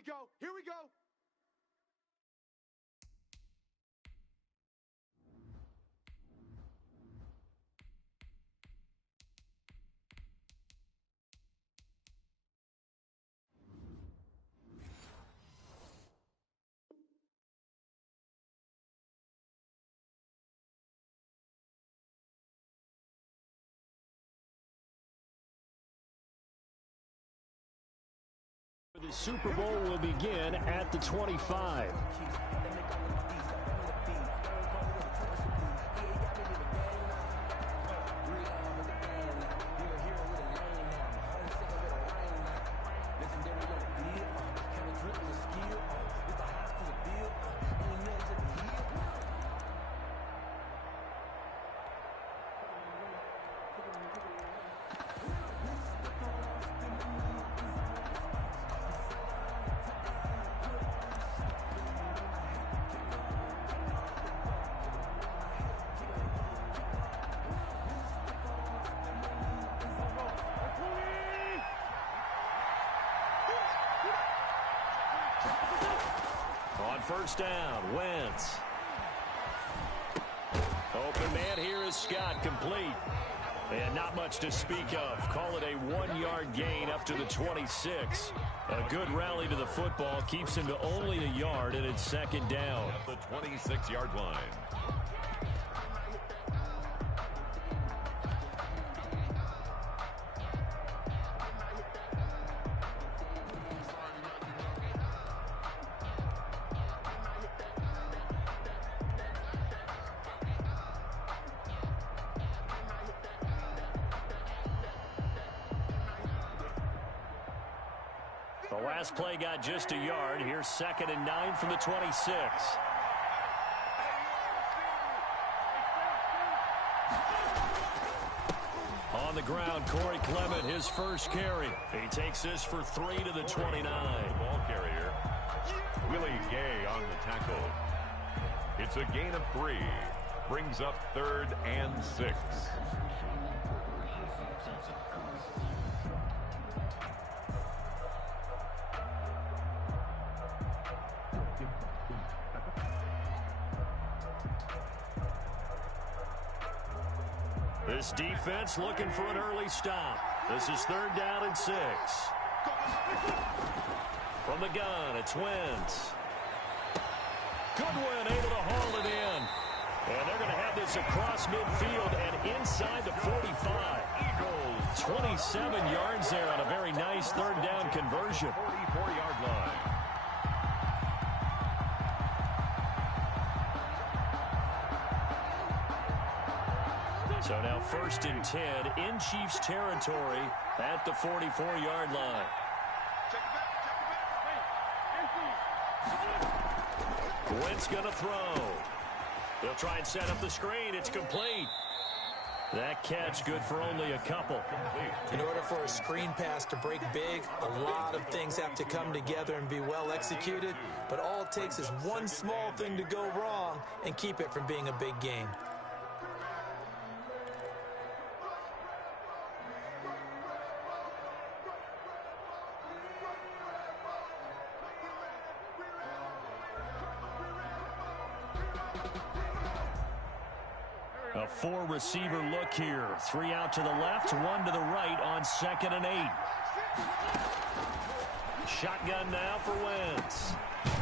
we go. Here we go. The Super Bowl will begin at the 25. On first down, Wentz. Open man here is Scott, complete. And not much to speak of. Call it a 1-yard gain up to the 26. A good rally to the football keeps him to only a yard, and it's second down. At the 26-yard line. The last play got just a yard. Here's 2nd and 9 from the 26. On the ground, Corey Clement, his first carry. He takes this for 3 to the 29. Ball carrier, Willie Gay on the tackle. It's a gain of 3. Brings up 3rd and 6. This defense looking for an early stop. This is 3rd down and 6. From the gun, it's Wentz. Goodwin able to haul it in. And they're going to have this across midfield and inside the 45. Eagles, 27 yards there on a very nice 3rd down conversion. 44-yard line. So now 1st and 10 in Chiefs territory at the 44-yard line. Wentz going to throw. They'll try and set up the screen. It's complete. That catch good for only a couple. In order for a screen pass to break big, a lot of things have to come together and be well executed. But all it takes is one small thing to go wrong and keep it from being a big game. A 4-receiver look here. 3 out to the left, 1 to the right on 2nd and 8. Shotgun now for Wentz.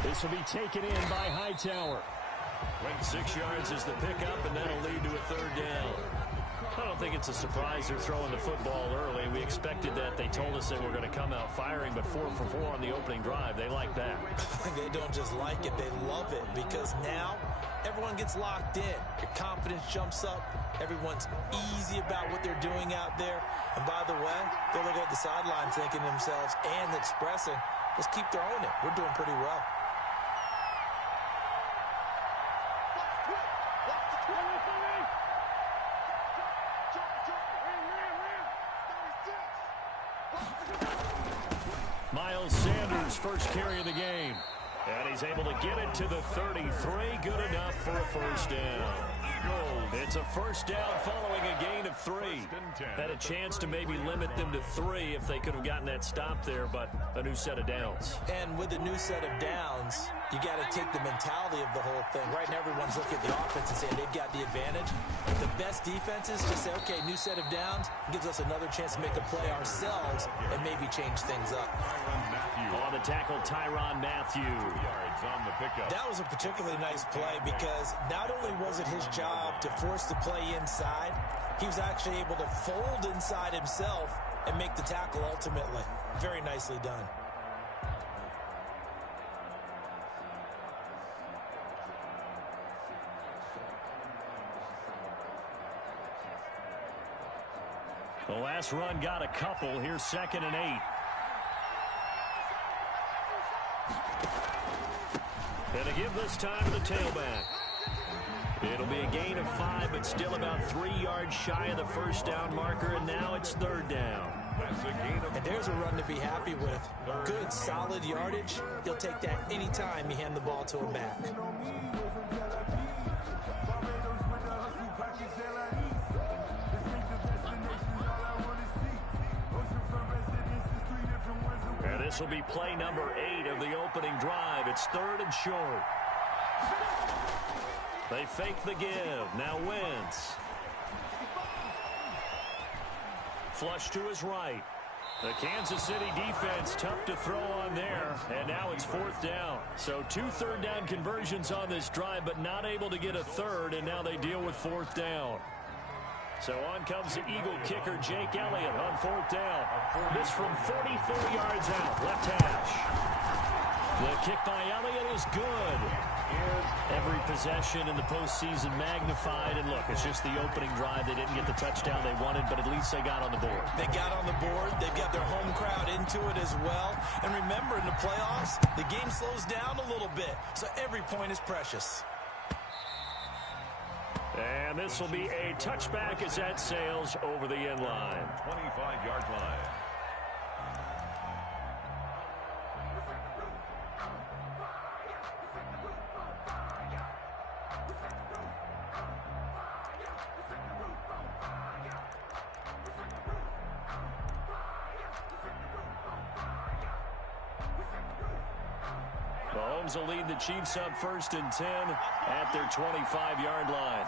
This will be taken in by Hightower. 6 yards is the pickup, and that'll lead to a 3rd down. I don't think it's a surprise they're throwing the football early. We expected that. They told us they were going to come out firing, but 4 for 4 on the opening drive. They like that. They don't just like it, they love it, because now everyone gets locked in. Your confidence jumps up. Everyone's easy about what they're doing out there. And by the way, they're looking at the sideline thinking to themselves and expressing, let's keep throwing it. We're doing pretty well. Miles Sanders, first carry of the game. And he's able to get it to the 33. Good enough for a 1st down. It's a first down following a gain of 3. Had a chance to maybe limit them to 3 if they could have gotten that stop there, but a new set of downs. And with a new set of downs, you got to take the mentality of the whole thing. Right now, everyone's looking at the offense and saying they've got the advantage. The best defenses just say, okay, new set of downs gives us another chance to make a play ourselves and maybe change things up. On the tackle, Tyrann Mathieu. On the pickup. That was a particularly nice play because not only was it his job to force the play inside, he was actually able to fold inside himself and make the tackle ultimately. Very nicely done. The last run got a couple. Here's 2nd and 8. And a give this time to the tailback. It'll be a gain of 5, but still about 3 yards shy of the first down marker, and now it's 3rd down. And there's a run to be happy with. Good, solid yardage. He'll take that anytime you hand the ball to him back. And this will be play number 8 of the opening drive. It's 3rd and short. They fake the give. Now Wentz. Flush to his right. The Kansas City defense tough to throw on there. And now it's 4th down. So 2 third down conversions on this drive, but not able to get a third. And now they deal with 4th down. So on comes the Eagle kicker, Jake Elliott, on 4th down. This from 44 yards out, left hash. The kick by Elliott is good. Every possession in the postseason magnified. And look, it's just the opening drive. They didn't get the touchdown they wanted, but at least they got on the board. They got on the board. They've got their home crowd into it as well. And remember, in the playoffs, the game slows down a little bit. So every point is precious. And this will be a touchback as that sails over the end line. 25-yard line. Mahomes will lead the Chiefs up 1st and 10 at their 25-yard line.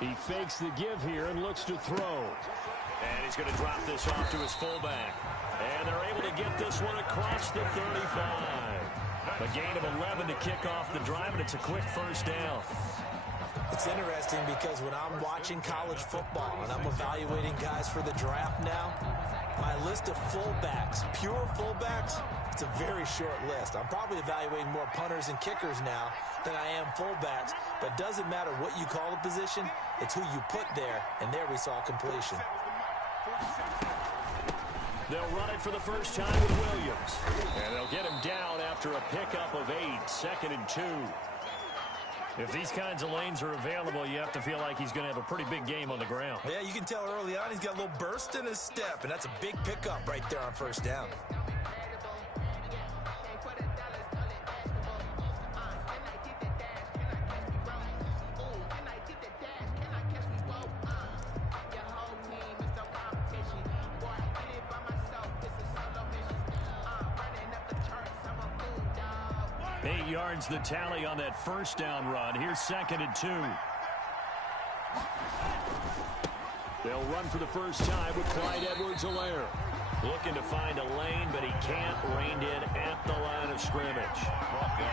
He fakes the give here and looks to throw. And he's going to drop this off to his fullback. And they're able to get this one across the 35. A gain of 11 to kick off the drive, and it's a quick first down. It's interesting because when I'm watching college football and I'm evaluating guys for the draft now, my list of fullbacks, pure fullbacks, it's a very short list. I'm probably evaluating more punters and kickers now than I am fullbacks, but it doesn't matter what you call a position, it's who you put there, and there we saw completion. They'll run it for the first time with Williams, and they'll get him down after a pickup of 8, 2nd and 2. If these kinds of lanes are available, you have to feel like he's going to have a pretty big game on the ground. Yeah, you can tell early on he's got a little burst in his step, and that's a big pickup right there on first down. Yards the tally on that first down run. Here's 2nd and 2. They'll run for the first time with Clyde Edwards-Helaire. Looking to find a lane, but he can't. Reined in at the line of scrimmage.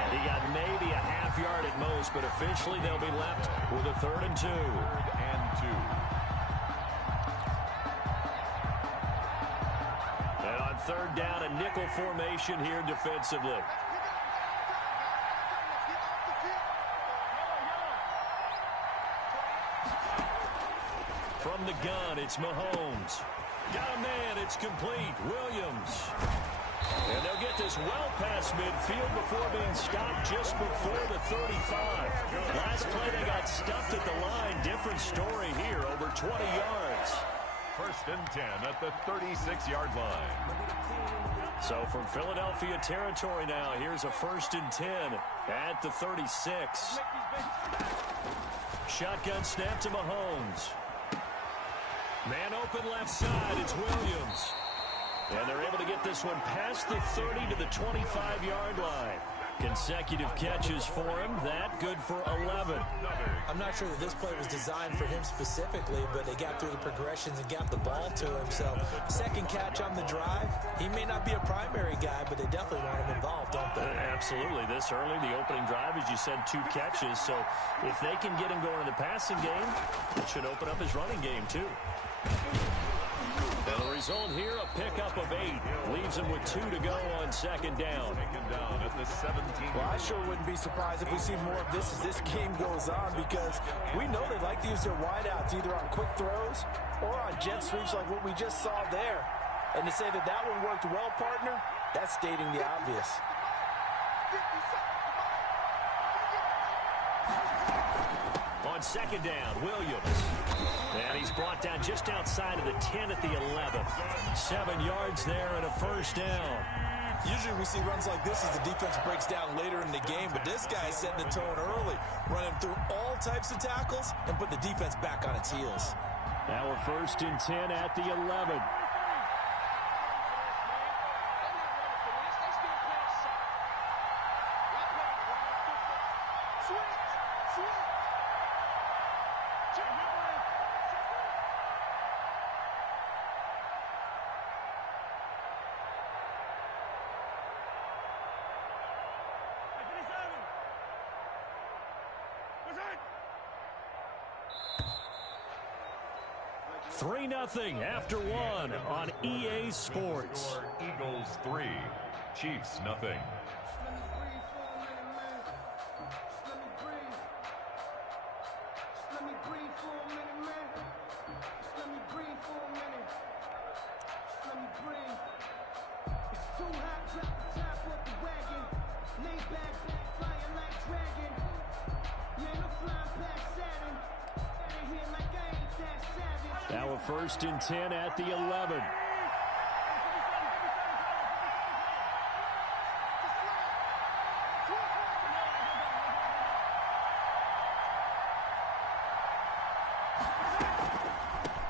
He got maybe a half yard at most, but officially they'll be left with a 3rd and 2. 3rd and 2. And on 3rd down, a nickel formation here defensively. From the gun, it's Mahomes. Got a man, it's complete. Williams. And they'll get this well past midfield before being stopped just before the 35. Last play, they got stuffed at the line. Different story here, over 20 yards. 1st and 10 at the 36-yard line. So from Philadelphia territory now, here's a 1st and 10 at the 36. shotgun snap to Mahomes. Man open left side, it's Williams. And they're able to get this one past the 30 to the 25-yard line. Consecutive catches for him. That good for 11. I'm not sure that this play was designed for him specifically, but they got through the progressions and got the ball to him. So, second catch on the drive. He may not be a primary guy, but they definitely want him involved, don't they? Absolutely. This early, the opening drive, as you said, 2 catches. So, if they can get him going in the passing game, it should open up his running game, too. And the result here, a pickup of 8. Leaves him with 2 to go on second down. At the 17. Well, I sure wouldn't be surprised if we see more of this as this game goes on, because we know they like to use their wideouts either on quick throws or on jet sweeps like what we just saw there. And to say that that one worked well, partner, that's stating the obvious. On second down, Williams. And he's brought down just outside of the 10 at the 11. 7 yards there and a first down. Usually we see runs like this as the defense breaks down later in the game, but this guy's setting the tone early, running through all types of tackles and put the defense back on its heels. Now we're 1st and 10 at the 11. Three 0 after 1 on EA Sports. Eagles 3, Chiefs 0. Now a 1st and 10 at the 11.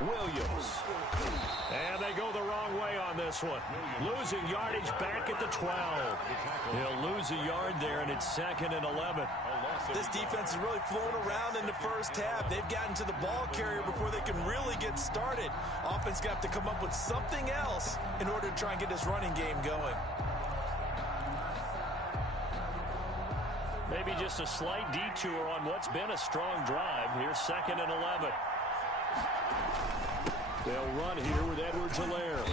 Williams. And they go the wrong way on this one. Losing yardage back at the 12. He'll lose a yard there, and it's 2nd and 11. This defense is really flown around in the first half. They've gotten to the ball carrier before they can really get started. Offense got to come up with something else in order to try and get this running game going. Maybe just a slight detour on what's been a strong drive. Here's 2nd and 11. They'll run here with Edwards-Helaire.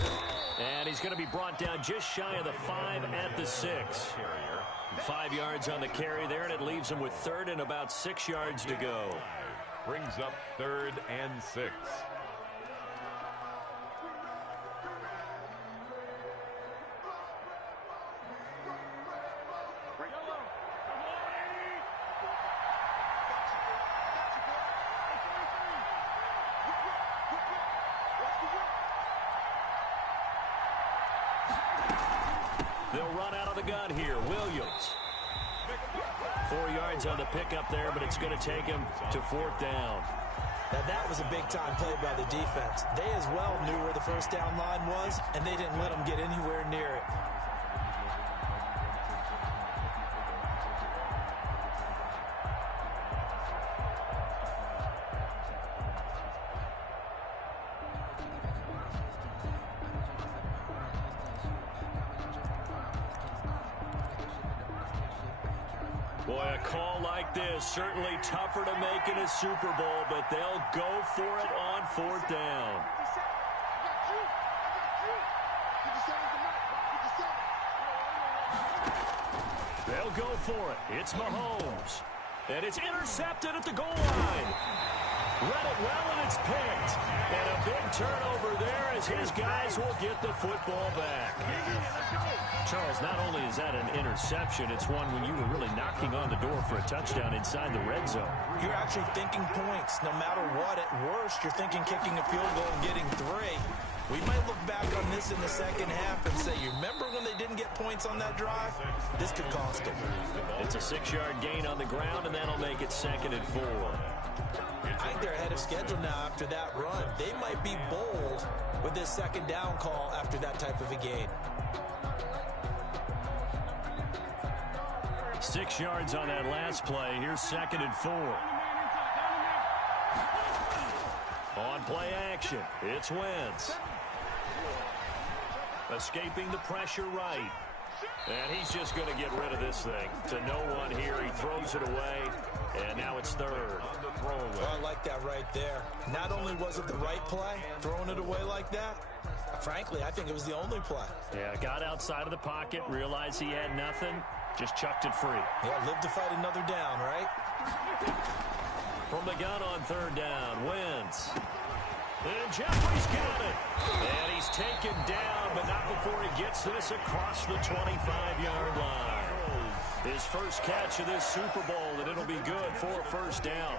And he's going to be brought down just shy of the 5 at the 6. 5 yards on the carry there, and it leaves him with 3rd and about 6 yards to go. Brings up 3rd and 6. They'll run out of the gun here. Williams. 4 yards on the pickup there, but it's going to take him to 4th down. Now that was a big-time play by the defense. They as well knew where the first down line was, and they didn't let them get anywhere near it. Boy, a call like this, certainly tougher to make in a Super Bowl, but they'll go for it on 4th down. They'll go for it. It's Mahomes. And it's intercepted at the goal line. Read it well, and it's picked. And a big turnover there as his guys will get the football back. Charles, not only is that an interception, it's one when you were really knocking on the door for a touchdown inside the red zone. You're actually thinking points. No matter what, at worst, you're thinking kicking a field goal and getting 3. We might look back on this in the second half and say, you remember when they didn't get points on that drive? This could cost them. It's a 6-yard gain on the ground, and that'll make it 2nd and 4. schedule now after that run. They might be bold with this second down call after that type of a gain. 6 yards on that last play. Here's 2nd and 4. On play action, it's Wentz. Escaping the pressure right. And he's just going to get rid of this thing. To no one here. He throws it away. And now it's 3rd. Oh, I like that right there. Not only was it the right play, throwing it away like that, frankly, I think it was the only play. Yeah, got outside of the pocket, realized he had nothing, just chucked it free. Yeah, live to fight another down, right? From the gun on 3rd down, Wentz. And Jeffrey's got it. And he's taken down, but not before he gets this across the 25-yard line. His first catch of this Super Bowl, and it'll be good for a 1st down.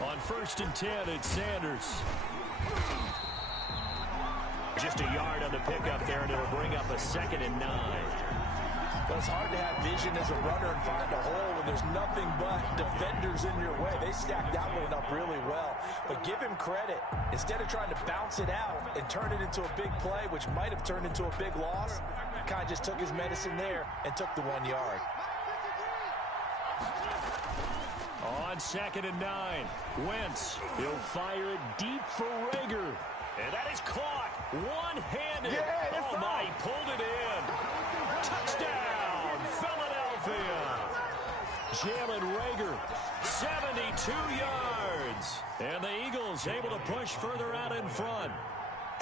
On 1st and 10, it's Sanders. Just a yard on the pickup there, and it'll bring up a 2nd and 9. Well, it's hard to have vision as a runner and find a hole when there's nothing but defenders in your way. They stacked that one up really well. But give him credit. Instead of trying to bounce it out and turn it into a big play, which might have turned into a big loss, kind of just took his medicine there and took the 1 yard. On 2nd and 9, Wentz. He'll fire it deep for Rager. And that is caught. One-handed. Yeah, oh, my. He pulled it in. Touchdown, Philadelphia. Jalen Rager, 72 yards. And the Eagles able to push further out in front.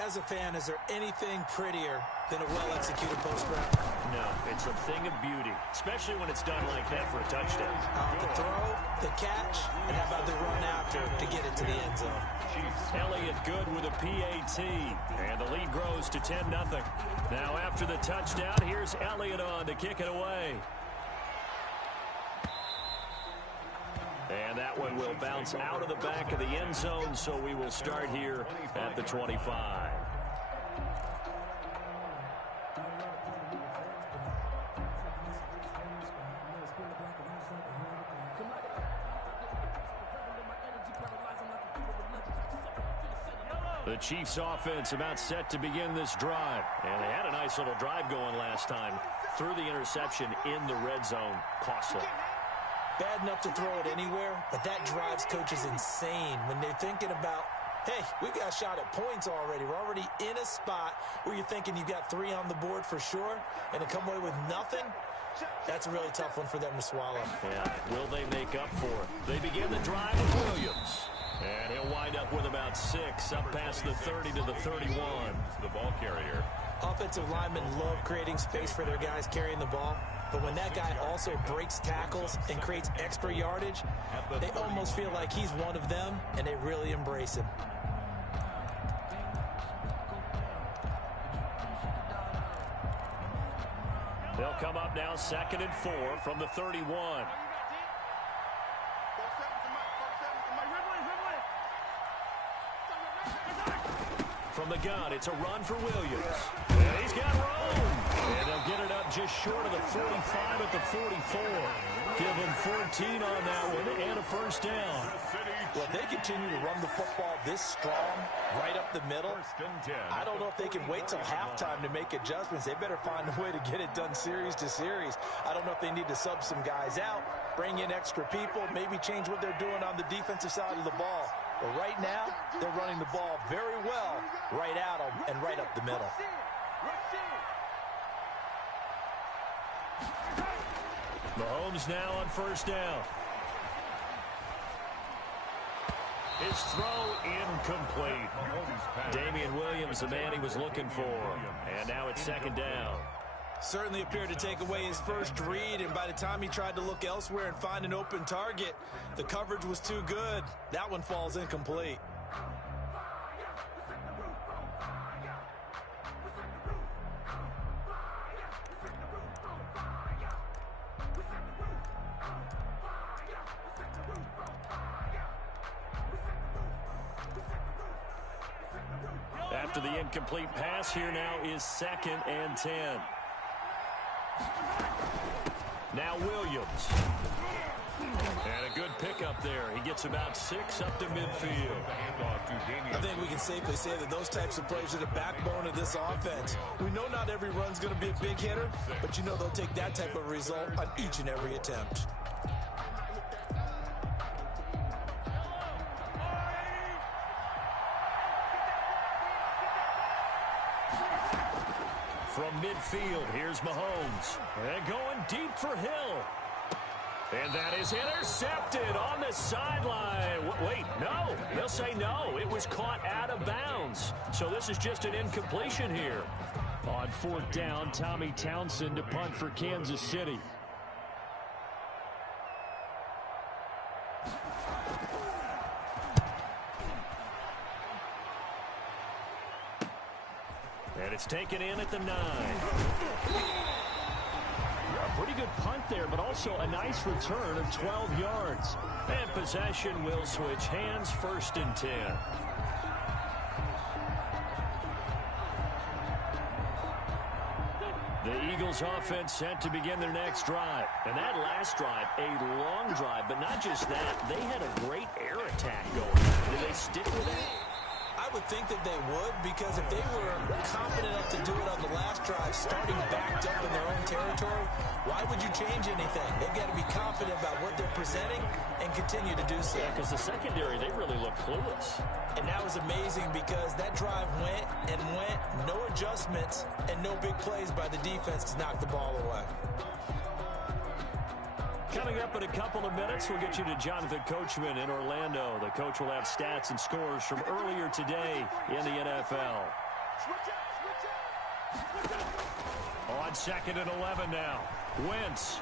As a fan, is there anything prettier than a well-executed post route? No, it's a thing of beauty, especially when it's done like that for a touchdown. The throw, the catch, and how about the run after to get it to the end zone? Elliott good with a PAT, and the lead grows to 10-0. Now after the touchdown, here's Elliott on to kick it away. And that one will bounce out of the back of the end zone, so we will start here at the 25. The Chiefs offense about set to begin this drive. And they had a nice little drive going last time. Threw the interception in the red zone. Costly. Bad enough to throw it anywhere, but that drives coaches insane when they're thinking about, hey, we got a shot at points already. We're already in a spot where you're thinking you got 3 on the board for sure, and to come away with nothing, that's a really tough one for them to swallow. Yeah, will they make up for it? They begin the drive with Williams. And he'll wind up with about 6 up past the 30 to the 31. The ball carrier. Offensive linemen love creating space for their guys carrying the ball. But when that guy also breaks tackles and creates extra yardage, they almost feel like he's one of them, and they really embrace him. They'll come up now 2nd and 4 from the 31. From the gun, it's a run for Williams. And he's got room. And they'll get it up just short of the 45 at the 44. Give them 14 on that one and a 1st down. Well, if they continue to run the football this strong, right up the middle, I don't know if they can wait till halftime to make adjustments. They better find a way to get it done series to series. I don't know if they need to sub some guys out, bring in extra people, maybe change what they're doing on the defensive side of the ball. But right now, they're running the ball very well right at them and right up the middle. Mahomes now on 1st down. His throw incomplete. Damian Williams, the man he was looking for. And now it's 2nd down. Certainly appeared to take away his first read, and by the time he tried to look elsewhere and find an open target, the coverage was too good. That one falls incomplete. after the incomplete pass. Here now is 2nd and 10. Now Williams. And a good pickup there. He gets about 6 up to midfield. I think we can safely say that those types of plays are the backbone of this offense. We know not every run's going to be a big hitter, but you know they'll take that type of result on each and every attempt. From midfield, here's Mahomes. And going deep for Hill. And that is intercepted on the sideline. Wait, no. They'll say no. It was caught out of bounds. So this is just an incompletion here. On 4th down, Tommy Townsend to punt for Kansas City. And it's taken in at the 9. A pretty good punt there, but also a nice return of 12 yards. And possession will switch hands, 1st and 10. The Eagles offense set to begin their next drive. And that last drive, a long drive, but not just that. They had a great air attack going. Did they stick with it? I would think that they would, because if they were confident enough to do it on the last drive, starting backed up in their own territory, why would you change anything? They've got to be confident about what they're presenting and continue to do so. Yeah, because the secondary, they really look clueless. And that was amazing because that drive went and went, no adjustments, and no big plays by the defense to knock the ball away. Coming up in a couple of minutes, we'll get you to Jonathan Coachman in Orlando. The coach will have stats and scores from earlier today in the NFL. On 2nd and 11 now. Wentz.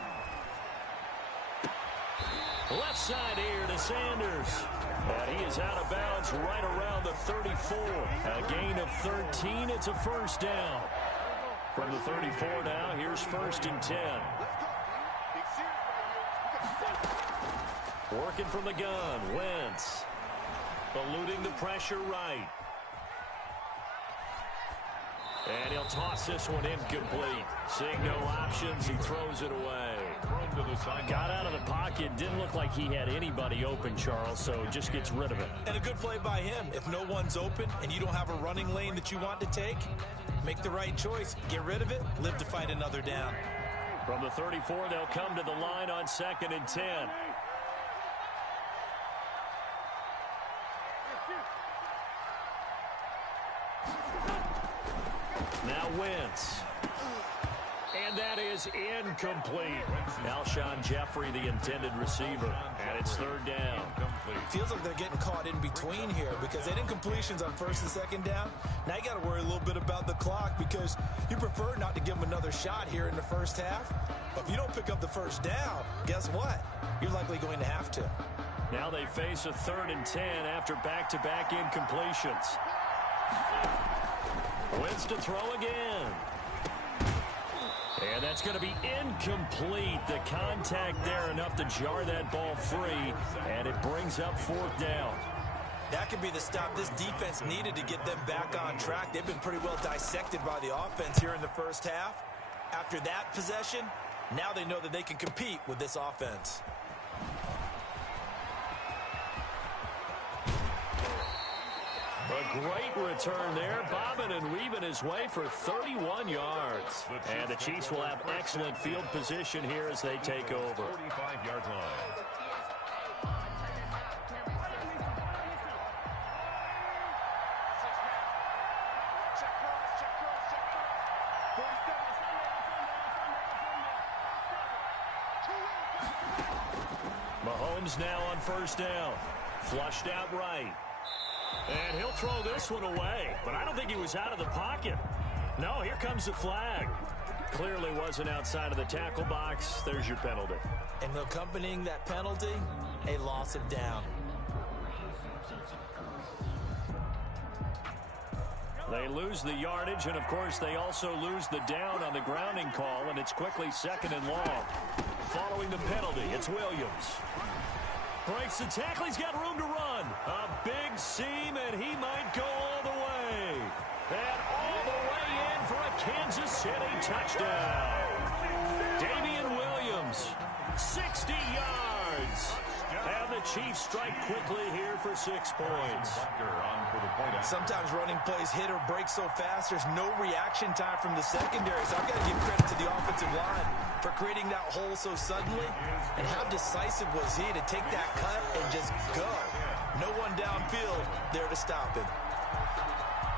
Left side here to Sanders. And he is out of bounds right around the 34. A gain of 13. It's a 1st down. From the 34 now, here's 1st and 10. Working from the gun, Wentz. Eluding the pressure right. And he'll toss this one incomplete. Seeing no options, he throws it away. Got out of the pocket, didn't look like he had anybody open, Charles, so just gets rid of it. And a good play by him. If no one's open and you don't have a running lane that you want to take, make the right choice. Get rid of it, live to fight another down. From the 34, they'll come to the line on 2nd and 10. Now Wentz. And that is incomplete. Alshon Jeffrey, the intended receiver. And it's 3rd down. Feels like they're getting caught in between here because they did incompletions on 1st and 2nd down. Now you got to worry a little bit about the clock because you prefer not to give them another shot here in the 1st half. But if you don't pick up the 1st down, guess what? You're likely going to have to. Now they face a 3rd and 10 after back-to-back incompletions. Wentz to throw again. And that's going to be incomplete. The contact there enough to jar that ball free, and it brings up 4th down. That could be the stop this defense needed to get them back on track. They've been pretty well dissected by the offense here in the 1st half. After that possession, now they know that they can compete with this offense. A great return there, bobbing and weaving his way for 31 yards. And the Chiefs will have excellent field position here as they take over. 45-yard line. Mahomes now on 1st down. Flushed out right. And he'll throw this one away, but I don't think he was out of the pocket. No, here comes the flag. Clearly wasn't outside of the tackle box. There's your penalty. And accompanying that penalty, a loss of down. They lose the yardage, and of course they also lose the down on the grounding call, and it's quickly 2nd and long. Following the penalty, it's Williams. Breaks the tackle, he's got room to run. A big seam, and he might go all the way. And all the way in for a Kansas City touchdown. Damian Williams, 60 yards. And the Chiefs strike quickly here for 6 points. Sometimes running plays hit or break so fast, there's no reaction time from the secondary. So I've got to give credit to the offensive line for creating that hole so suddenly. And how decisive was he to take that cut and just go? No one downfield there to stop him.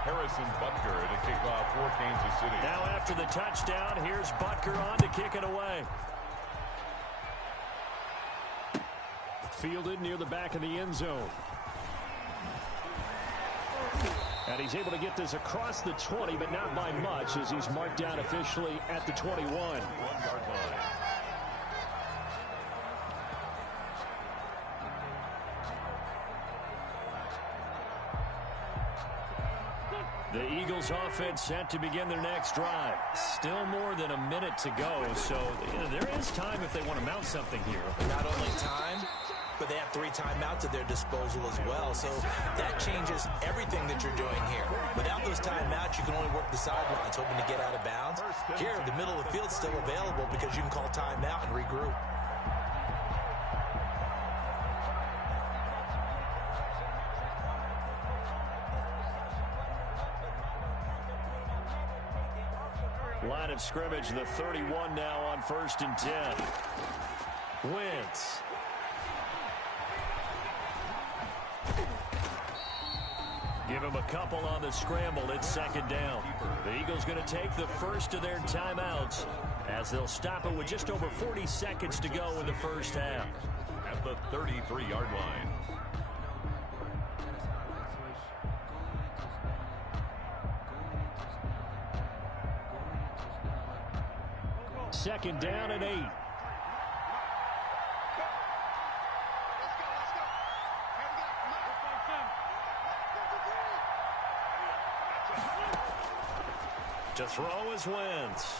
Harrison Butker to kick off for Kansas City. Now after the touchdown, here's Butker on to kick it away. Fielded near the back of the end zone. And he's able to get this across the 20, but not by much, as he's marked down officially at the 21. 1 yard line. The Eagles offense set to begin their next drive. Still more than a minute to go, so there is time if they want to mount something here. Not only time, but they have 3 timeouts at their disposal as well. So that changes everything that you're doing here. Without those timeouts, you can only work the sidelines, hoping to get out of bounds. Here, the middle of the field's still available because you can call timeout and regroup. Line of scrimmage, the 31 now on 1st and 10. Wentz. Give him a couple on the scramble. It's 2nd down. The Eagles going to take the first of their timeouts as they'll stop it with just over 40 seconds to go in the first half. At the 33-yard line. Second down and 8. To throw is Wentz.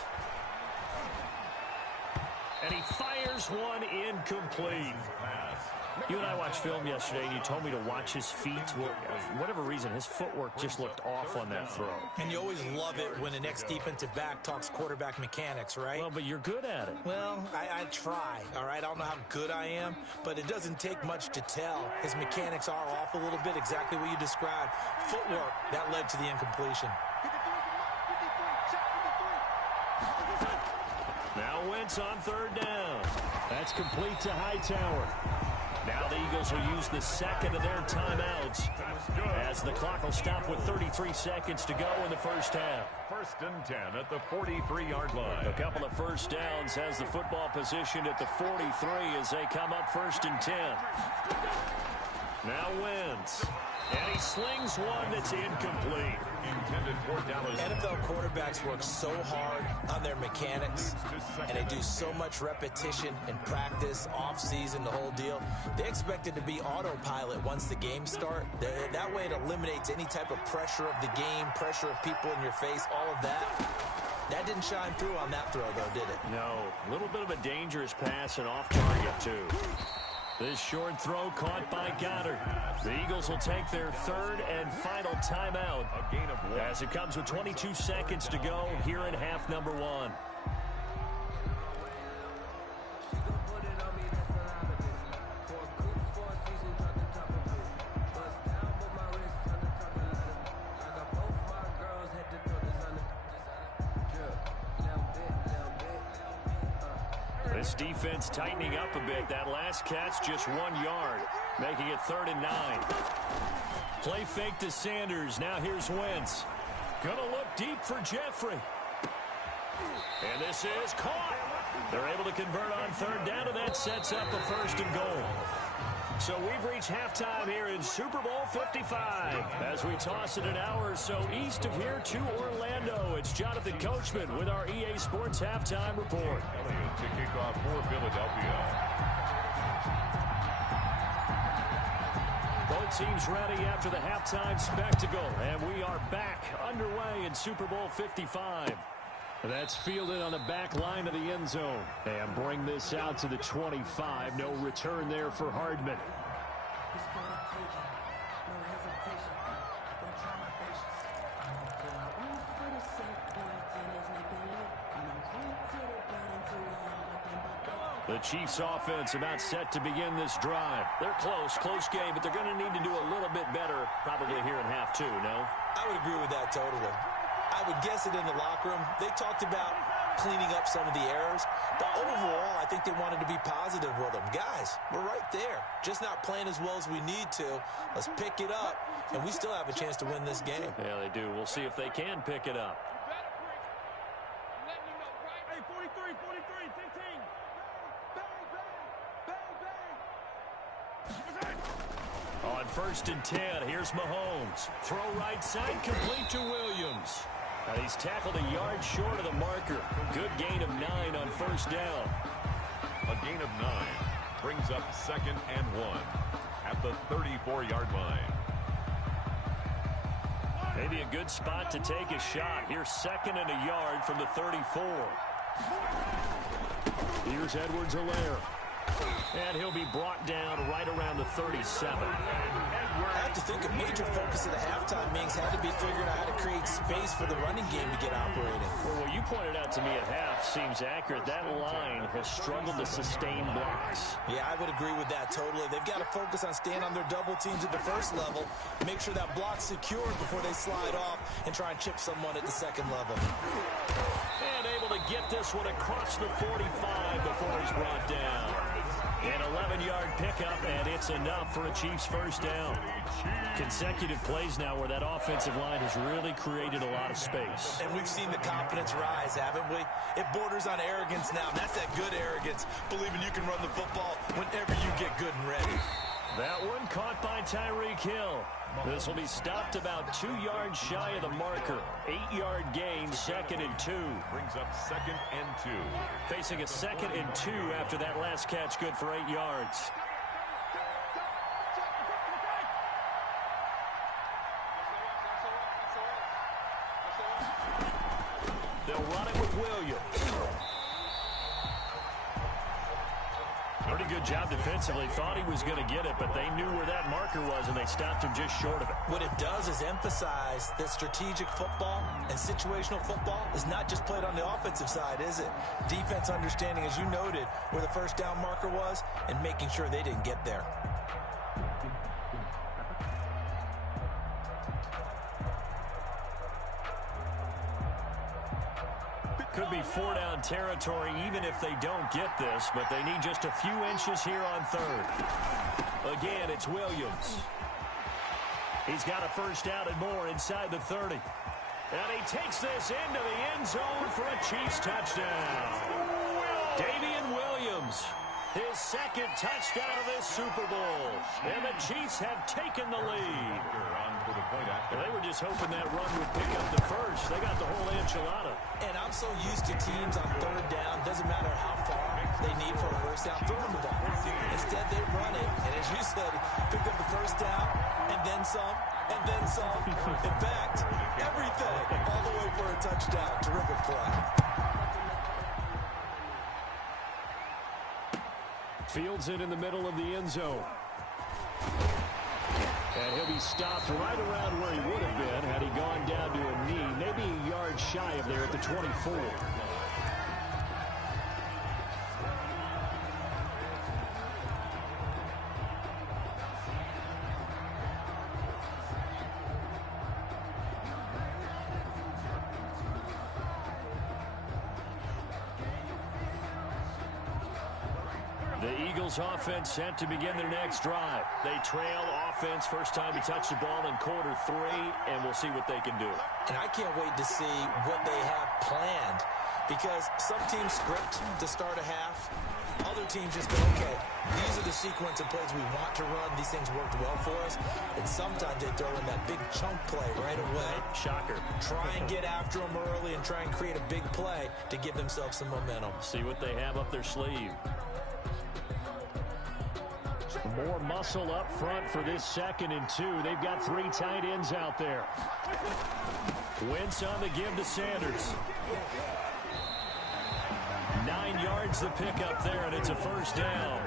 And he fires one incomplete. You and I watched film yesterday, and you told me to watch his feet. Well, for whatever reason, his footwork just looked off on that throw. And you always love it when the next defensive back talks quarterback mechanics, right? Well, but you're good at it. Well, I try, all right? I don't know how good I am, but it doesn't take much to tell. His mechanics are off a little bit, exactly what you described. Footwork, that led to the incompletion. Now Wentz on 3rd down. That's complete to Hightower. Now the Eagles will use the second of their timeouts as the clock will stop with 33 seconds to go in the first half. 1st and 10 at the 43-yard line. A couple of first downs has the football positioned at the 43 as they come up 1st and 10. Now Wentz. And he slings one that's incomplete. Intended for Dallas. NFL quarterbacks work so hard on their mechanics, and they do so much repetition in practice, off-season, the whole deal. They expect it to be autopilot once the games start. That way it eliminates any type of pressure of the game, pressure of people in your face, all of that. That didn't shine through on that throw, though, did it? No. A little bit of a dangerous pass and off target, too. This short throw caught by Goddard. The Eagles will take their 3rd and final timeout as it comes with 22 seconds to go here in half number 1. This defense tightening up a bit. That last catch just 1 yard, making it 3rd and 9. Play fake to Sanders. Now here's Wentz. Gonna look deep for Jeffrey. And this is caught. They're able to convert on 3rd down, and that sets up a 1st and goal. So we've reached halftime here in Super Bowl 55 as we toss it an hour or so east of here to Orlando. It's Jonathan Coachman with our EA Sports Halftime Report. To kick off for Philadelphia. Both teams ready after the halftime spectacle, and we are back underway in Super Bowl 55. That's fielded on the back line of the end zone. And bring this out to the 25. No return there for Hardman. The Chiefs offense about set to begin this drive. They're close game, but they're going to need to do a little bit better probably here in half two, no? I would agree with that totally. I would guess it in the locker room. They talked about cleaning up some of the errors, but overall, I think they wanted to be positive with them. Guys, we're right there. Just not playing as well as we need to. Let's pick it up, and we still have a chance to win this game. Yeah, they do. We'll see if they can pick it up. Hey, 43, 15. On 1st and 10, here's Mahomes. Throw right side, complete to Williams. Now he's tackled a yard short of the marker. Good gain of 9 on 1st down. A gain of 9 brings up 2nd and 1 at the 34-yard line. Maybe a good spot to take a shot. Here's 2nd and a yard from the 34. Here's Edwards-Helaire. And he'll be brought down right around the 37. I have to think a major focus of the halftime meetings had to be figuring out how to create space for the running game to get operating. Well, what you pointed out to me at half seems accurate. That line has struggled to sustain blocks. Yeah, I would agree with that totally. They've got to focus on staying on their double teams at the first level, make sure that block's secured before they slide off and try and chip someone at the second level. And able to get this one across the 45 before he's brought down. An 11-yard pickup, and it's enough for a Chiefs first down. Consecutive plays now where that offensive line has really created a lot of space. And we've seen the confidence rise, haven't we? It borders on arrogance now, and that's that good arrogance, believing you can run the football whenever you get good and ready. That one caught by Tyreek Hill. This will be stopped about 2 yards shy of the marker. 8-yard gain, 2nd and 2. Brings up 2nd and 2. Facing a 2nd and 2 after that last catch, good for 8 yards. They'll run it with Williams. Pretty good job defensively. Thought he was going to get it, but they knew where that marker was, and they stopped him just short of it. What it does is emphasize that strategic football and situational football is not just played on the offensive side, is it? Defense understanding, as you noted, where the first down marker was and making sure they didn't get there. Could be 4-down territory even if they don't get this, but they need just a few inches here on 3rd. Again, it's Williams. He's got a first down and more inside the 30. And he takes this into the end zone for a Chiefs touchdown. Damian Williams, his 2nd touchdown of this Super Bowl. And the Chiefs have taken the lead. And they were just hoping that run would pick up the first. They got the whole enchilada. And I'm so used to teams on 3rd down, doesn't matter how far they need for a first down, throwing the ball. Instead, they run it, and as you said, pick up the first down, and then some, and then some. In fact, everything, all the way for a touchdown. Terrific play. Fields it in the middle of the end zone. And he'll be stopped right around where he would have been had he gone down to a knee, maybe a yard shy of there at the 24. The Eagles offense set to begin their next drive. They trail offense first time to touch the ball in Q3, and we'll see what they can do. And I can't wait to see what they have planned, because some teams script to start a half. Other teams just go, okay, these are the sequence of plays we want to run. These things worked well for us. And sometimes they throw in that big chunk play right away. Shocker. Try and get after them early and try and create a big play to give themselves some momentum. See what they have up their sleeve. More muscle up front for this 2nd and 2. They've got 3 tight ends out there. Wentz on the give to Sanders. 9 yards the pickup there, and it's a first down.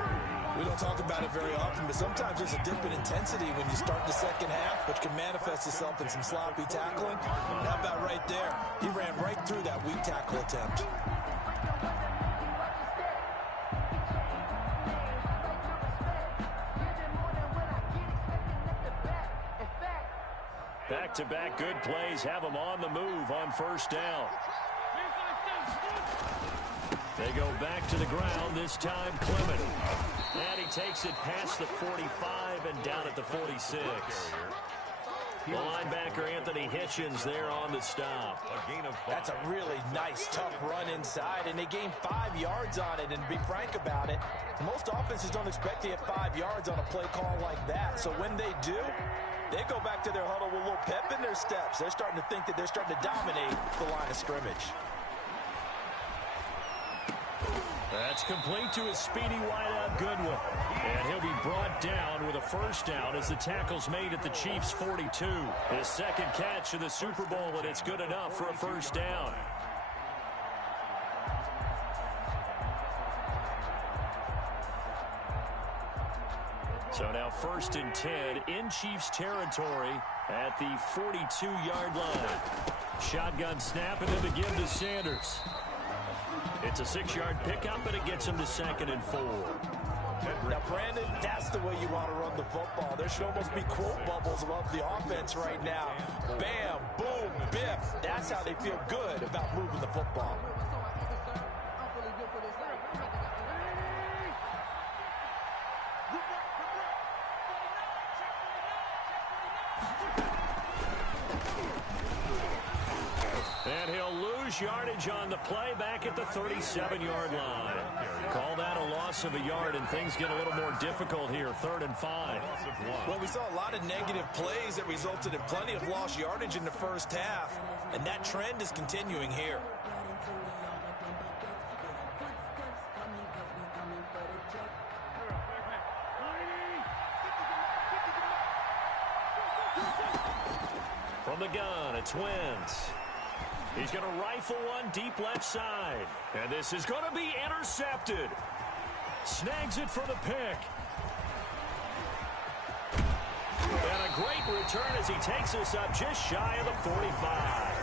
We don't talk about it very often, but sometimes there's a dip in intensity when you start the second half, which can manifest itself in some sloppy tackling. And how about right there? He ran right through that weak tackle attempt. Back-to-back good plays have them on the move on first down. They go back to the ground, this time Clement. And he takes it past the 45 and down at the 46. The linebacker Anthony Hitchens there on the stop. That's a really nice, tough run inside, and they gained 5 yards on it. And to be frank about it, most offenses don't expect to get 5 yards on a play call like that. So when they do, they go back to their huddle with a little pep in their steps. They're starting to think that they're starting to dominate the line of scrimmage. That's complete to his speedy wideout Goodwin. And he'll be brought down with a first down as the tackle's made at the Chiefs' 42. His second catch of the Super Bowl, and it's good enough for a first down. So now 1st and 10 in Chiefs territory at the 42-yard line. Shotgun snap and then the give to Sanders. It's a 6-yard pickup, and it gets him to 2nd and 4. Now, Brandon, that's the way you want to run the football. There should almost be quote bubbles above the offense right now. Bam, boom, biff. That's how they feel good about moving the football. And he'll lose yardage on the play back at the 37-yard line. Call that a loss of a yard, and things get a little more difficult here, 3rd and 5. Well, we saw a lot of negative plays that resulted in plenty of lost yardage in the first half, and that trend is continuing here. From the gun, it's Wentz. He's going to rifle one deep left side. And this is going to be intercepted. Snags it for the pick. And a great return as he takes us up just shy of the 45.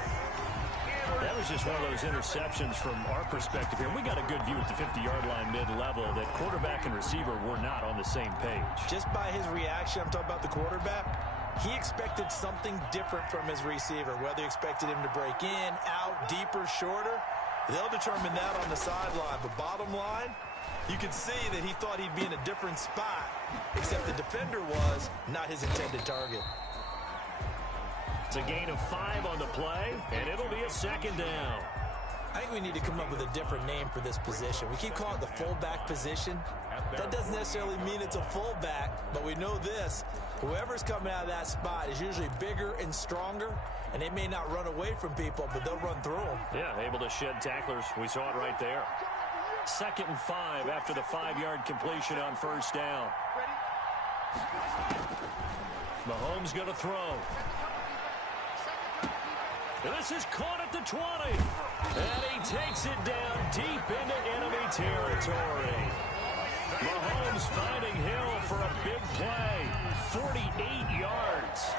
That was just one of those interceptions from our perspective here. We got a good view at the 50-yard line mid-level that quarterback and receiver were not on the same page. Just by his reaction, I'm talking about the quarterback, he expected something different from his receiver, whether he expected him to break in, out, deeper, shorter. They'll determine that on the sideline. But bottom line, you can see that he thought he'd be in a different spot, except the defender was not his intended target. It's a gain of 5 on the play, and it'll be a 2nd down. I think we need to come up with a different name for this position. We keep calling it the fullback position. That doesn't necessarily mean it's a fullback, but we know this. Whoever's coming out of that spot is usually bigger and stronger, and they may not run away from people, but they'll run through them. Yeah, able to shed tacklers. We saw it right there. 2nd and 5 after the 5-yard completion on first down. Mahomes going to throw. This is caught at the 20. And he takes it down deep into enemy territory. Mahomes finding Hill for a big play. 48 yards.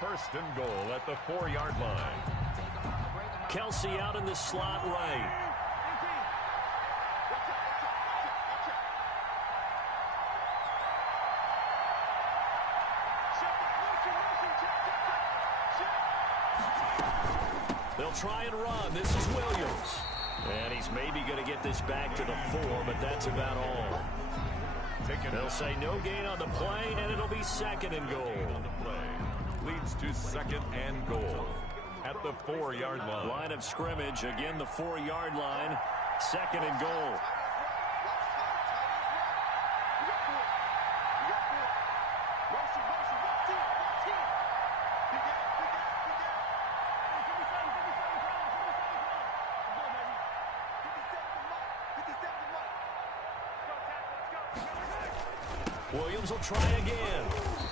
1st and goal at the 4-yard line. Kelsey out in the slot right. They'll try and run. This is Williams. And he's maybe going to get this back to the 4, but that's about all. They'll say no gain on the play, and it'll be 2nd and goal. Leads to 2nd and goal at the 4-yard line. Line of scrimmage, again the 4-yard line, 2nd and goal. Williams will try again.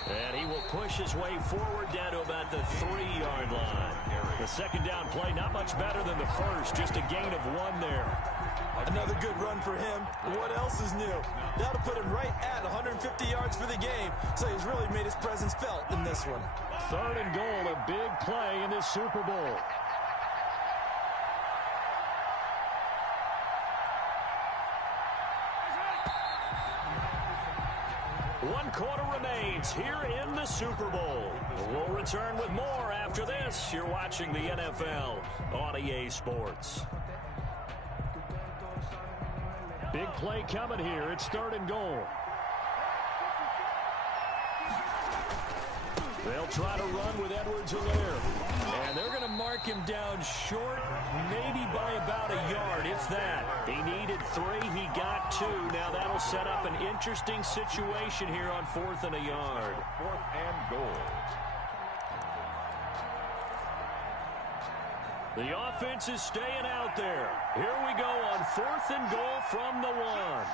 And he will push his way forward down to about the 3-yard line. The 2nd down play, not much better than the first, just a gain of 1 there. Another good run for him. What else is new? That'll put him right at 150 yards for the game, so he's really made his presence felt in this one. 3rd and goal, a big play in this Super Bowl. One quarter remains here in the Super Bowl. We'll return with more after this. You're watching the NFL on EA Sports. Big play coming here. It's 3rd and goal. They'll try to run with Edwards-Helaire. And they're going to mark him down short, maybe by about a yard, if that. He needed 3. He got 2. Now that'll set up an interesting situation here on 4th and a yard. 4th and goal. The offense is staying out there. Here we go on 4th and goal from the 1.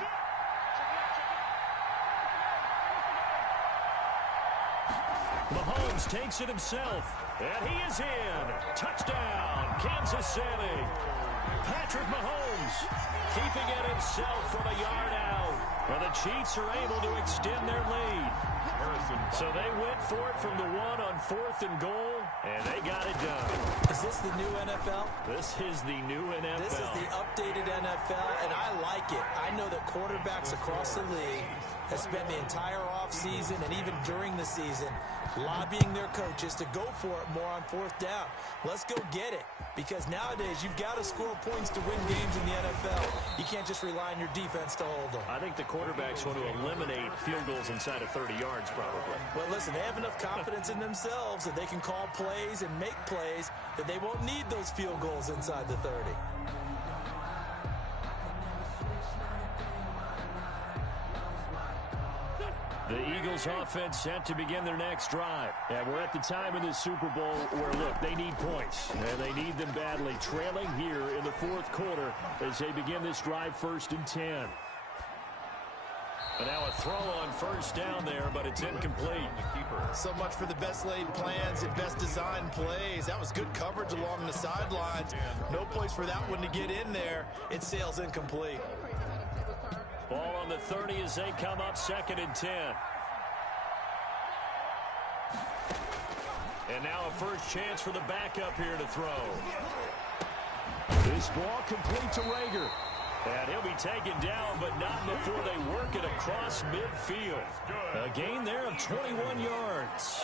Mahomes takes it himself, and he is in. Touchdown, Kansas City. Patrick Mahomes keeping it himself from a yard out. And the Chiefs are able to extend their lead. So they went for it from the 1 on 4th and goal, and they got it done. Is this the new NFL? This is the new NFL. This is the updated NFL, and I like it. I know that quarterbacks across the league have spent the entire offseason and even during the season lobbying their coaches to go for it more on 4th down. Let's go get it, because nowadays you've got to score points to win games in the NFL. You can't just rely on your defense to hold them. I think the quarterbacks want to eliminate field goals inside of 30 yards probably. Well, listen, they have enough confidence in themselves that they can call plays and make plays that they won't need those field goals inside the 30. The Eagles offense set to begin their next drive. And we're at the time in the Super Bowl where, look, they need points. And they need them badly. Trailing here in the 4th quarter as they begin this drive 1st and 10. And now a throw on 1st down there, but it's incomplete. So much for the best laid plans and best designed plays. That was good coverage along the sidelines. No place for that one to get in there. It sails incomplete. Ball on the 30 as they come up 2nd and 10. And now a first chance for the backup here to throw. This ball complete to Rager. And he'll be taken down, but not before they work it across midfield. A gain there of 21 yards.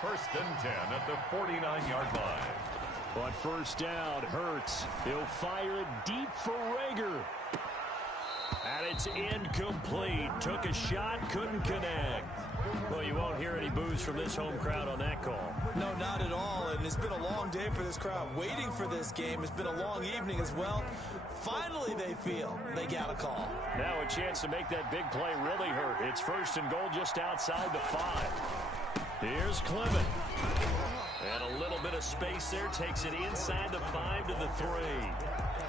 1st and 10 at the 49-yard line. On 1st down, Hurts. He'll fire it deep for Rager. And it's incomplete. Took a shot, couldn't connect. Well, you won't hear any boos from this home crowd on that call. No, not at all. And it's been a long day for this crowd waiting for this game. It's been a long evening as well. Finally, they feel they got a call. Now a chance to make that big play really hurt. It's 1st and goal just outside the 5. Here's Clement. And a little bit of space there. Takes it inside the 5 to the 3.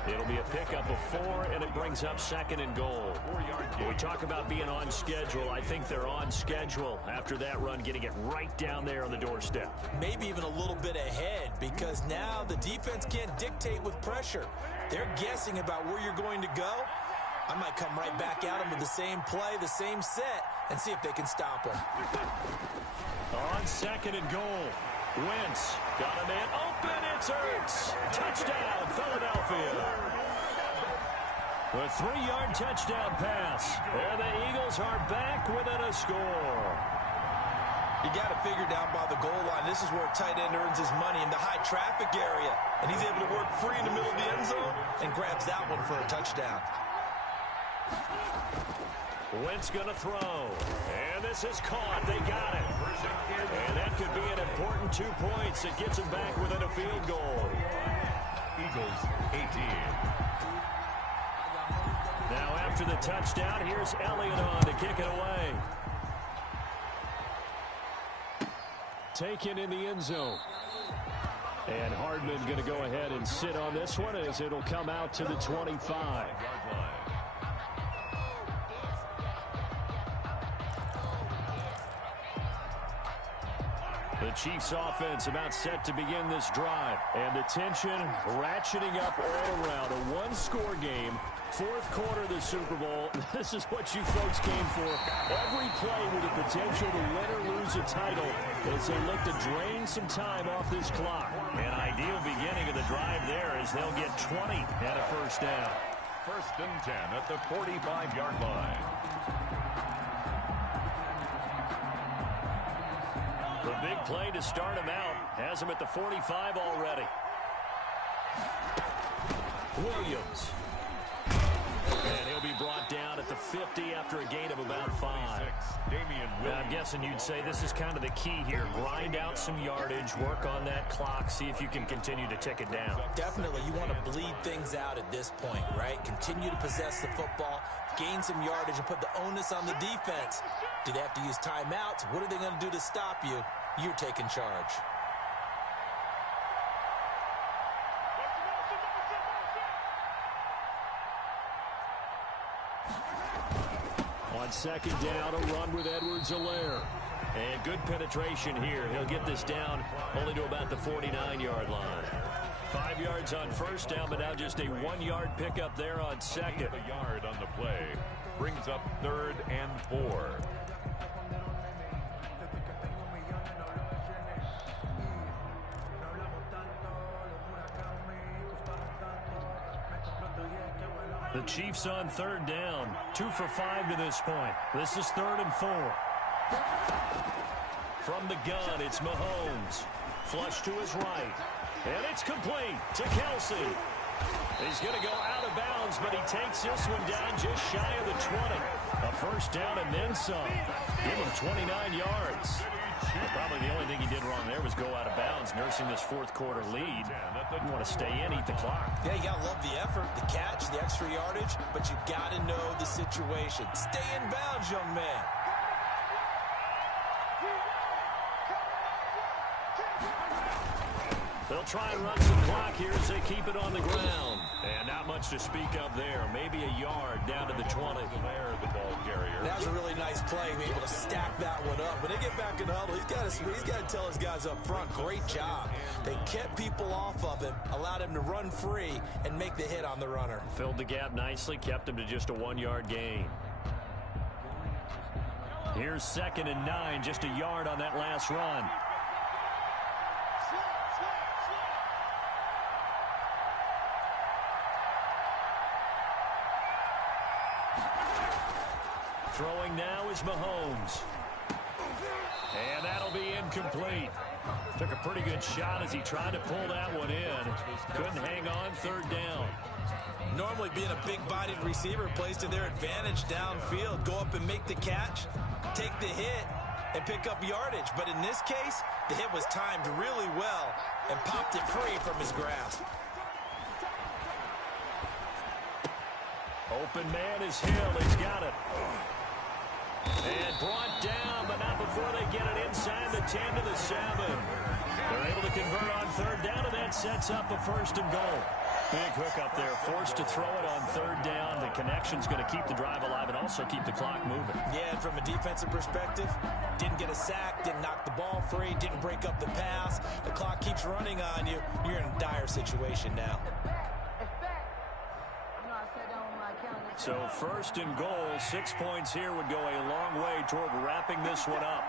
It'll be a pickup of 4, and it brings up 2nd and goal. When we talk about being on schedule, I think they're on schedule after that run, getting it right down there on the doorstep. Maybe even a little bit ahead, because now the defense can't dictate with pressure. They're guessing about where you're going to go. I might come right back at them with the same play, the same set, and see if they can stop them. On 2nd and goal. Wentz got a man open. It's Hurts. Touchdown, Philadelphia. A 3-yard touchdown pass. And the Eagles are back within a score. You got to figure down by the goal line. This is where a tight end earns his money, in the high traffic area. And he's able to work free in the middle of the end zone and grabs that one for a touchdown. Wentz going to throw. And this is caught. They got it. And that could be an important 2 points. It gets them back within a field goal. Eagles 18. Now after the touchdown, here's Elliott on to kick it away. Taken in the end zone. And Hardman going to go ahead and sit on this one as it'll come out to the 25. The Chiefs offense about set to begin this drive. And the tension ratcheting up all around. A one-score game. Fourth quarter of the Super Bowl. This is what you folks came for. Every play with the potential to win or lose a title as they look to drain some time off this clock. An ideal beginning of the drive there as they'll get 20 and a first down. First and 10 at the 45-yard line. The big play to start him out has him at the 45 already. Williams. And he'll be brought down at the 50 after a gain of about 5. Now, I'm guessing you'd say this is kind of the key here. Grind out some yardage, work on that clock, see if you can continue to tick it down. Definitely, you want to bleed things out at this point, right? Continue to possess the football, gain some yardage, and put the onus on the defense. Do they have to use timeouts? What are they going to do to stop you? You're taking charge. On second down, a run with Edwards-Helaire. And good penetration here. He'll get this down only to about the 49-yard line. 5 yards on first down, but now just a 1-yard pickup there on second. A yard on the play. Brings up 3rd and 4. The Chiefs on 3rd down. 2 for 5 to this point. This is 3rd and 4. From the gun, it's Mahomes. Flush to his right. And it's complete to Kelsey. He's going to go out of bounds, but he takes this one down just shy of the 20. A first down and then some. Give him 29 yards. Probably the only thing he did wrong there was go out of bounds, nursing this fourth quarter lead. You want to stay in, eat the clock. Yeah, you got to love the effort, the catch, the extra yardage, but you got to know the situation. Stay in bounds, young man. They'll try and run some clock here as they keep it on the ground. And not much to speak of there. Maybe a yard down to the 20. There, the ball carrier. That was a really nice play, being able to stack that one up. When they get back in the huddle, he's got to tell his guys up front, great job. They kept people off of him, allowed him to run free, and make the hit on the runner. Filled the gap nicely, kept him to just a 1-yard gain. Here's 2nd and 9, just a yard on that last run. Throwing now is Mahomes. And that'll be incomplete. Took a pretty good shot as he tried to pull that one in. Couldn't hang on 3rd down. Normally being a big-bodied receiver plays to their advantage downfield. Go up and make the catch, take the hit, and pick up yardage. But in this case, the hit was timed really well and popped it free from his grasp. Open man is Hill. He's got it. And brought down, but not before they get it inside the 10 to the 7. They're able to convert on 3rd down, and that sets up a 1st and goal. Big hook up there, forced to throw it on 3rd down. The connection's going to keep the drive alive and also keep the clock moving. Yeah, and from a defensive perspective, didn't get a sack, didn't knock the ball free, didn't break up the pass. The clock keeps running on you. You're in a dire situation now. So 1st and goal, 6 points here would go a long way toward wrapping this one up.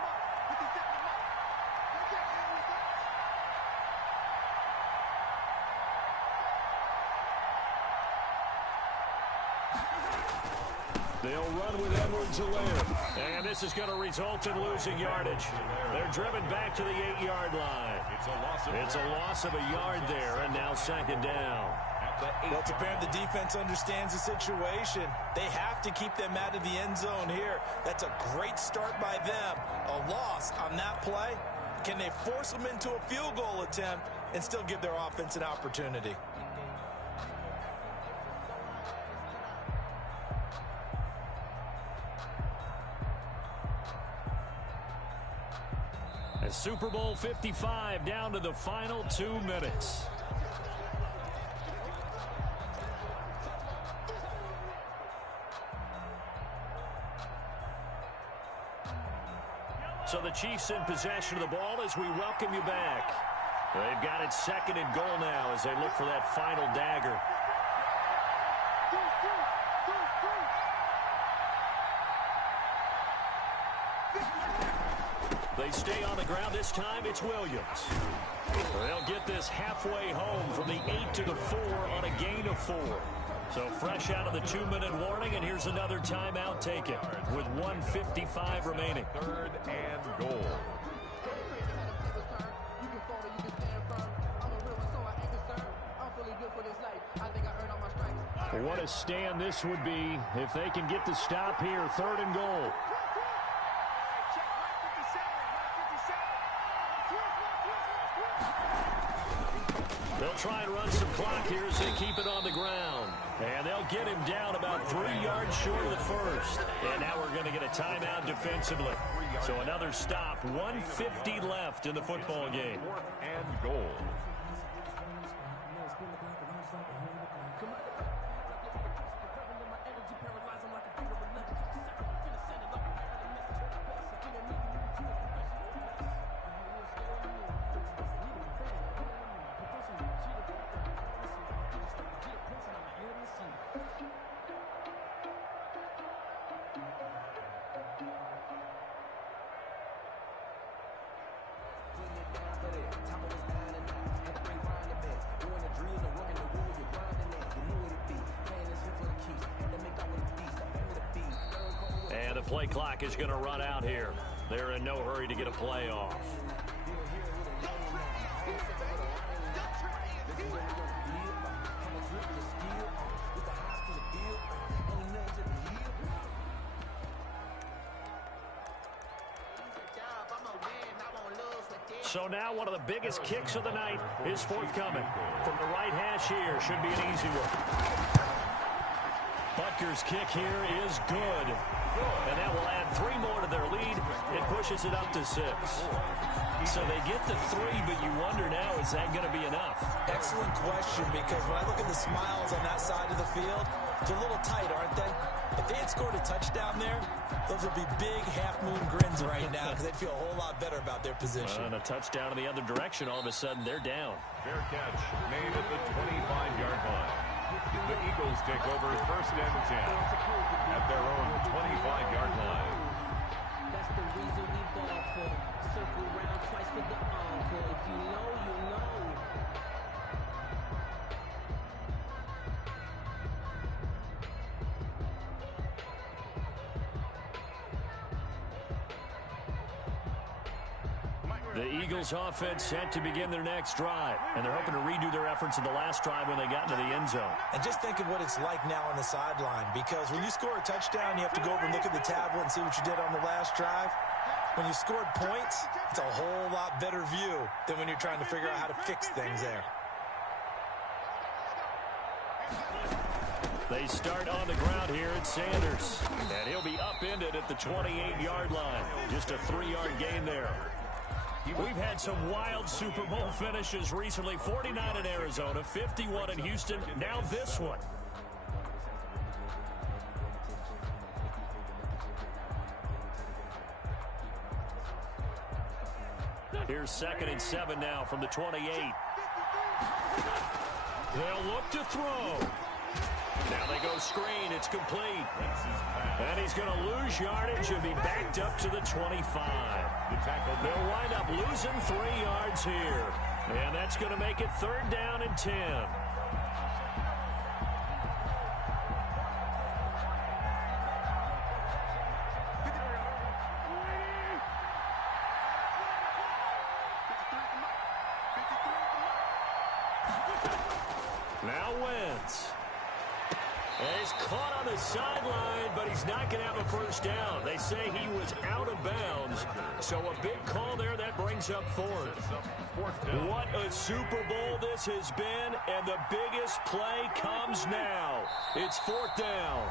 They'll run with Edwards-Helaire. And this is going to result in losing yardage. They're driven back to the 8-yard line. It's a loss of a yard there, and now 2nd down. Well, it's apparent the defense understands the situation. They have to keep them out of the end zone here. That's a great start by them. A loss on that play. Can they force them into a field goal attempt and still give their offense an opportunity? A Super Bowl 55 down to the final 2 minutes. So the Chiefs in possession of the ball as we welcome you back. They've got it 2nd and goal now as they look for that final dagger. They stay on the ground. This time it's Williams. They'll get this halfway home from the 8 to the 4 on a gain of 4. So fresh out of the 2-minute warning, and here's another timeout taken with 1:55 remaining. 3rd and goal. What a stand this would be if they can get the stop here. 3rd and goal. They'll try and run some clock here as they keep it on the ground. And they'll get him down about 3 yards short of the first. And now we're going to get a timeout defensively. So another stop. 1:50 left in the football game. 4th and goal. And the play clock is going to run out here. They're in no hurry to get a play off. So now one of the biggest kicks of the night is forthcoming. From the right hash here, should be an easy one. Butker's kick here is good. And that will add 3 more to their lead. It pushes it up to 6. So they get the 3, but you wonder now, is that going to be enough? Excellent question, because when I look at the smiles on that side of the field, they're a little tight, aren't they? If they had scored a touchdown there, those would be big half-moon grins right now because they'd feel a whole lot better about their position. And a touchdown in the other direction, all of a sudden they're down. Fair catch made at the 25-yard line. The Eagles take over 1st and 10 at their own 25-yard line. That's the reason we ball for. Circle around twice for the encore. If you know, you know. The Eagles offense set to begin their next drive, and they're hoping to redo their efforts in the last drive when they got into the end zone. And just think of what it's like now on the sideline, because when you score a touchdown, you have to go over and look at the tablet and see what you did on the last drive. When you scored points, it's a whole lot better view than when you're trying to figure out how to fix things there. They start on the ground here at Sanders, and he'll be upended at the 28-yard line. Just a 3-yard gain there. We've had some wild Super Bowl finishes recently. 49 in Arizona, 51 in Houston, now this one. Here's 2nd and 7 now from the 28. They'll look to throw. Now they go screen. It's complete. And he's going to lose yardage and be backed up to the 25. They'll wind up losing 3 yards here. And that's going to make it 3rd down and 10. Now Wentz. And he's caught on the sideline, but he's not going to have a first down. They say he was out of bounds. So a big call there that brings up 4th. What a Super Bowl this has been, and the biggest play comes now. It's 4th down.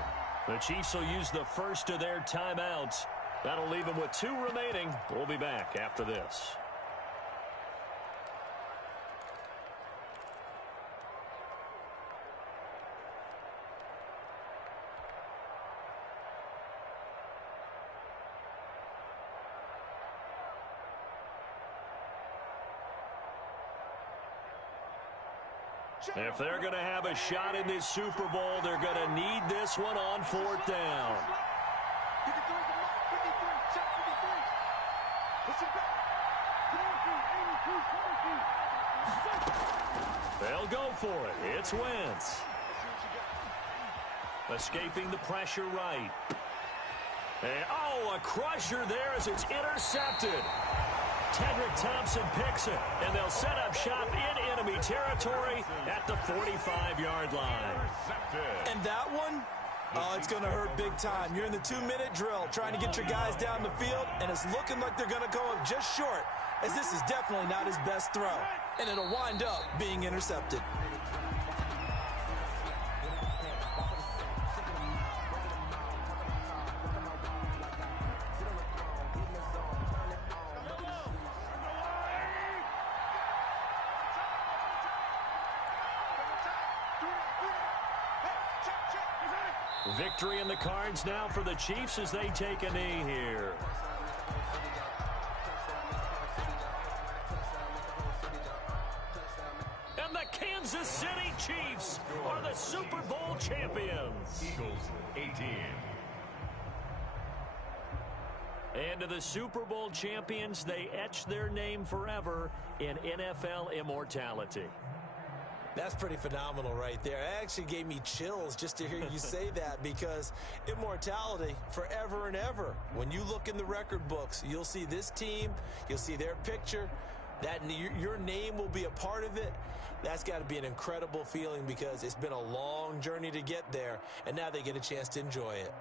The Chiefs will use the first of their timeouts. That'll leave them with 2 remaining. We'll be back after this. If they're going to have a shot in this Super Bowl, they're going to need this one on 4th down. They'll go for it. It's Wentz. Escaping the pressure right. And, a crusher there as it's intercepted. Tedrick Thompson picks it, and they'll set up shop in enemy territory at the 45-yard line. And that one, it's going to hurt big time. You're in the 2-minute drill trying to get your guys down the field, and it's looking like they're going to go up just short, as this is definitely not his best throw. And it'll wind up being intercepted. Victory in the cards now for the Chiefs as they take a knee here. And the Kansas City Chiefs are the Super Bowl champions. Eagles 18. And to the Super Bowl champions, they etch their name forever in NFL immortality. That's pretty phenomenal right there. It actually gave me chills just to hear you say that, because immortality forever and ever. When you look in the record books, you'll see this team, you'll see their picture, that your name will be a part of it. That's got to be an incredible feeling, because it's been a long journey to get there, and now they get a chance to enjoy it.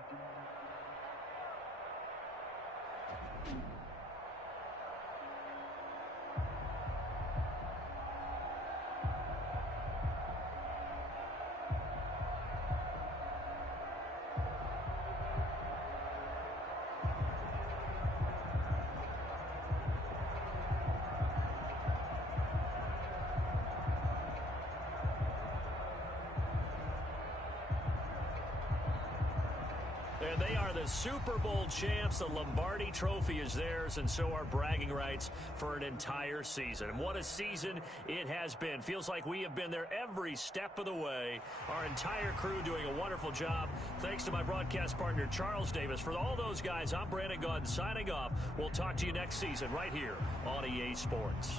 And they are the Super Bowl champs. The Lombardi Trophy is theirs, and so are bragging rights for an entire season. And what a season it has been. Feels like we have been there every step of the way. Our entire crew doing a wonderful job. Thanks to my broadcast partner, Charles Davis. For all those guys, I'm Brandon Gunn signing off. We'll talk to you next season right here on EA Sports.